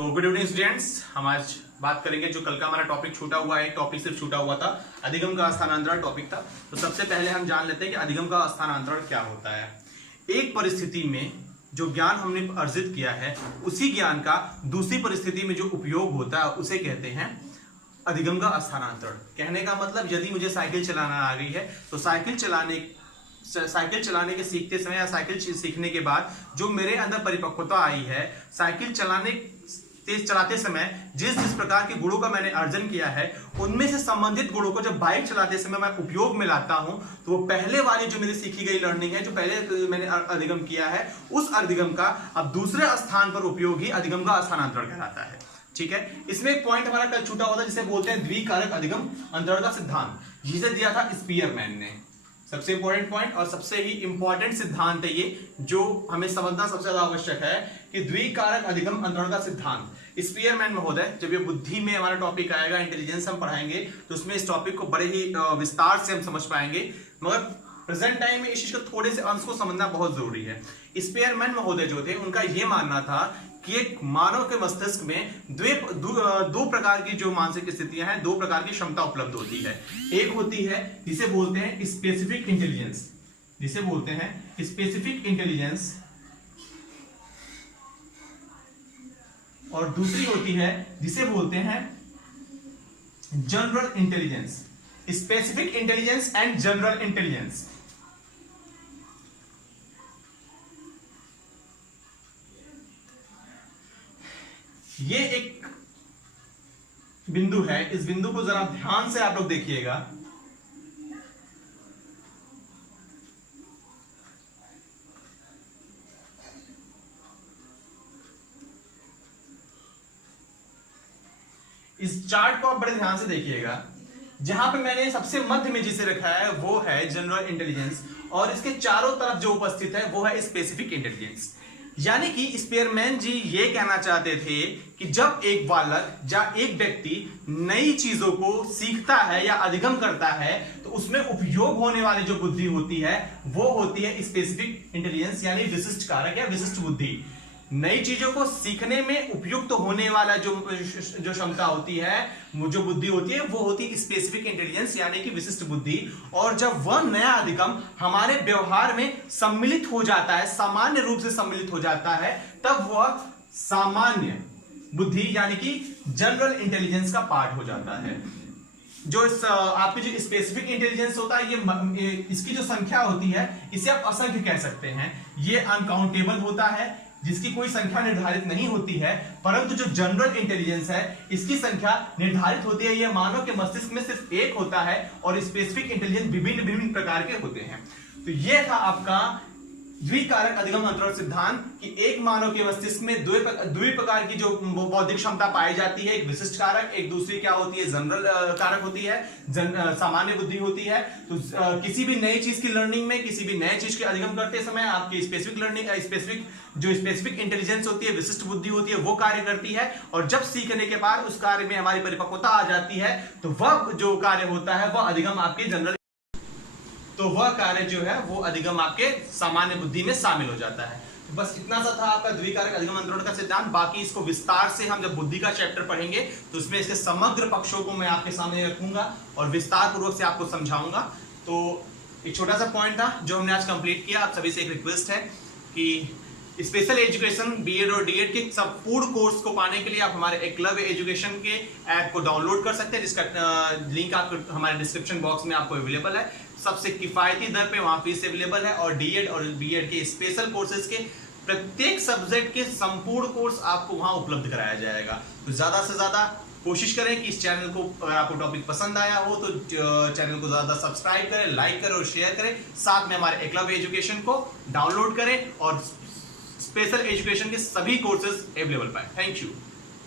तो good evening students, हम आज बात करेंगे जो कल का हमारा टॉपिक छूटा हुआ है। टॉपिक सिर्फ छूटा हुआ था, अधिगम का स्थानांतरण टॉपिक था। तो सबसे पहले हम जान लेते हैं कि अधिगम का स्थानांतरण क्या होता है। एक परिस्थिति में जो ज्ञान हमने अर्जित किया है उसी ज्ञान का दूसरी परिस्थिति में जो उपयोग होता है उसे कहते हैं अधिगम का स्थानांतरण। कहने का मतलब, यदि मुझे साइकिल चलाना आ गई है तो साइकिल चलाने के सीखते समय या साइकिल सीखने के बाद जो मेरे अंदर परिपक्वता आई है, साइकिल चलाते समय जिस प्रकार के गुणों का मैंने अर्जन किया है उनमें से संबंधित गुणों को जब बाइक चलाते समय मैं उपयोग में लाता हूं तो वो पहले वाली जो मेरी सीखी गई लर्निंग है, जो पहले मैंने अधिगम किया है, उस अधिगम का अब दूसरे स्थान पर उपयोग ही अधिगम का स्थानांतरण कहलाता है। ठीक है, इसमें एक पॉइंट हमारा कल छूटा हुआ था जिसे बोलते हैं द्विकारक अधिगम अंतरण का सिद्धांत, जिसे दिया था स्पीयरमैन ने। सबसे इंपॉर्टेंट पॉइंट और सबसे ही इंपॉर्टेंट सिद्धांत है ये, जो हमें समझना सबसे ज्यादा आवश्यक है कि द्विकारक अधिगम अंतरण का सिद्धांत स्पीयरमैन महोदय, जब ये बुद्धि में हमारा टॉपिक आएगा, इंटेलिजेंस हम पढ़ाएंगे तो उसमें इस टॉपिक को बड़े ही विस्तार से हम समझ पाएंगे, मगर प्रेजेंट टाइम में इस चीज को थोड़े से अंश को समझना बहुत जरूरी है। स्पीयरमैन महोदय जो थे उनका यह मानना था कि एक मानव के मस्तिष्क में दो प्रकार की जो मानसिक स्थितियां हैं, दो प्रकार की क्षमता उपलब्ध होती है। एक होती है जिसे बोलते हैं स्पेसिफिक इंटेलिजेंस, और दूसरी होती है जिसे बोलते हैं general intelligence. Specific intelligence and general intelligence. ये एक बिंदु है, इस बिंदु को जरा ध्यान से आप लोग देखिएगा। इस चार्ट को आप बड़े ध्यान से देखिएगा। जहां पे मैंने सबसे मध्य में जिसे रखा है वो है जनरल इंटेलिजेंस, और इसके चारों तरफ जो उपस्थित है वो है स्पेसिफिक इंटेलिजेंस। यानी कि स्पीयरमैन जी ये कहना चाहते थे कि जब एक बालक या एक व्यक्ति नई चीजों को सीखता है या अधिगम करता है तो उसमें उपयोग होने वाली जो बुद्धि होती है वो होती है स्पेसिफिक इंटेलिजेंस, यानी विशिष्ट कारक या विशिष्ट बुद्धि। नई चीजों को सीखने में उपयुक्त होने वाला जो क्षमता होती है, जो बुद्धि होती है, वो होती है स्पेसिफिक इंटेलिजेंस यानी कि विशिष्ट बुद्धि। और जब वह नया अधिगम हमारे व्यवहार में सम्मिलित हो जाता है, सामान्य रूप से सम्मिलित हो जाता है, तब वह सामान्य बुद्धि यानी कि जनरल इंटेलिजेंस का पार्ट हो जाता है। जो आपकी जो स्पेसिफिक इंटेलिजेंस होता है, ये इसकी जो संख्या होती है इसे आप असंख्य कह सकते हैं। ये अनकाउंटेबल होता है, जिसकी कोई संख्या निर्धारित नहीं होती है। परंतु जो जनरल इंटेलिजेंस है इसकी संख्या निर्धारित होती है। यह मानव के मस्तिष्क में सिर्फ एक होता है, और स्पेसिफिक इंटेलिजेंस विभिन्न प्रकार के होते हैं। तो यह था आपका द्विकारक अधिगम अंतरण सिद्धांत कि एक मानव के मस्तिष्क में दो प्रकार की जो बौद्धिक क्षमता पाई जाती है, एक विशिष्ट कारक, एक दूसरी क्या होती है, जनरल कारक होती है, सामान्य बुद्धि होती है। तो किसी भी नई चीज की लर्निंग में, किसी भी नए चीज के अधिगम करते समय आपकी स्पेसिफिक इंटेलिजेंस होती है, विशिष्ट बुद्धि होती है, वो कार्य करती है। और जब सीखने के बाद उस कार्य में हमारी परिपक्वता आ जाती है तो वह जो कार्य होता है वह अधिगम आपके जनरल, तो वह कार्य जो है वो अधिगम आपके सामान्य बुद्धि में शामिल हो जाता है। तो बस इतना सा था आपका द्विकारक अधिगम अंतरण का सिद्धांत। बाकी इसको विस्तार से हम जब बुद्धि का चैप्टर पढ़ेंगे तो उसमें इसके समग्र पक्षों को मैं आपके सामने रखूंगा और विस्तार पूर्वक से आपको समझाऊंगा। तो एक छोटा सा पॉइंट था जो हमने आज कंप्लीट किया। आप सभी से एक रिक्वेस्ट है कि स्पेशल एजुकेशन बीएड और डीएड के संपूर्ण कोर्स को पाने के लिए आप हमारे एकलव्य एजुकेशन के ऐप को डाउनलोड कर सकते हैं, जिसका लिंक आपको हमारे डिस्क्रिप्शन बॉक्स में आपको अवेलेबल है। सबसे किफायती दर पे वहां फीस अवेलेबल है, और डीएड और बीएड के स्पेशल कोर्सेज के प्रत्येक सब्जेक्ट के संपूर्ण कोर्स आपको वहां उपलब्ध कराया जाएगा। तो ज्यादा से ज्यादा कोशिश करें कि इस चैनल को, अगर आपको टॉपिक पसंद आया हो तो चैनल को ज्यादा सब्सक्राइब करें, लाइक करें और शेयर करें। साथ में हमारे एकलव्य एजुकेशन को डाउनलोड करें और स्पेशल एजुकेशन के सभी कोर्सेज अवेलेबल पाएं। Thank you.